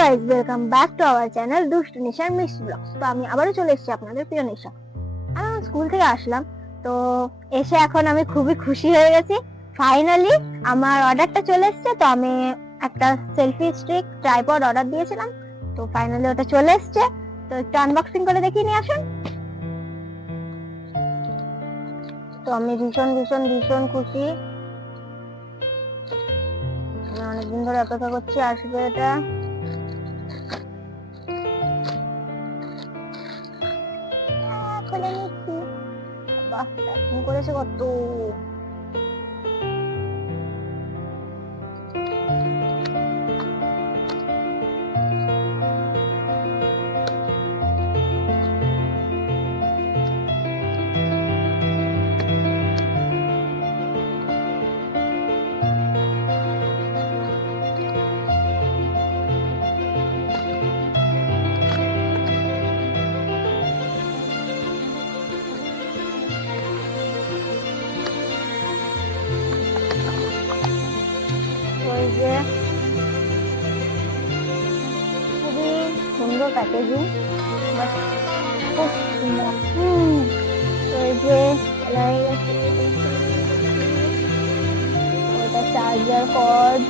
Guys, welcome back to our channel দুষ্টু নিশার মিষ্টি ব্লগস। তো আমি আবারও চলে এসেছি আপনাদের প্রিয় নিশা। আমি স্কুল থেকে আসলাম, তো এসে এখন আমি খুবই খুশি হয়ে গেছি। ফাইনালি আমার অর্ডারটা চলে এসেছে। তো আমি একটা সেলফি স্টিক ট্রাইপড অর্ডার দিয়েছিলাম, তো ফাইনালি ওটা চলে এসেছে। তো একটু আনবক্সিং করে দেখিয়ে নিয়ে আসুন। তো আমি ভীষণ ভীষণ ভীষণ খুশি। আমি অনেকদিন ধরে অপেক্ষা করছি আসবে এটা। খুলে নিচ্ছি। বাহ, প্যাকিং করেছে কত। খুবই সুন্দর প্যাকেজিং, খুব ওটা চার্জার কর্ড,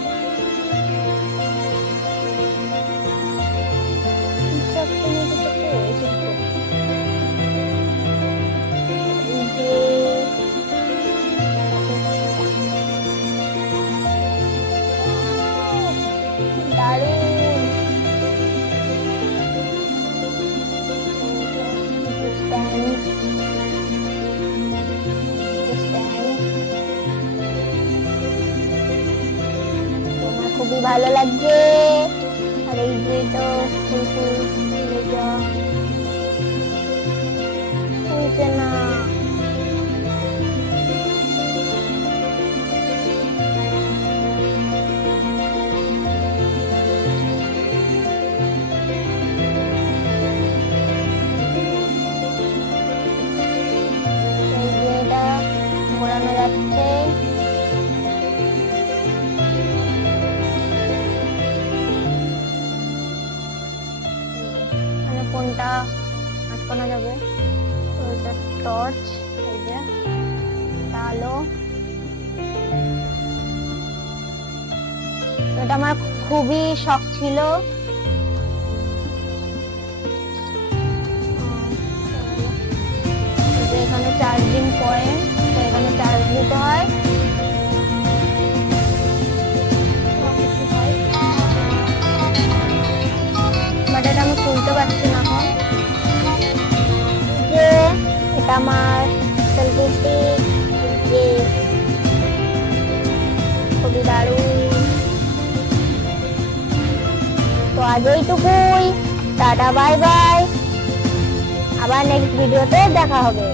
খুবই ভালো লাগছে। আর এই যে তো খুলছে না। এটা ঘোরানো যাচ্ছে। ফোনটা আটকানো যাবে। তো এটা টর্চ, এই যে আলো। এটা আমার খুবই শখ ছিল। এখানে চার্জিং পয়েন্ট, তো এখানে চার্জ দিতে হয়। বাট এটা আমি খুলতে পারছি না এখন। যে এটা আমার সেলফি স্টিক, যে খুবই দারুণ। তো আজ এইটুকুই, টাটা বাই বাই। আবার নেক্সট ভিডিওতে দেখা হবে।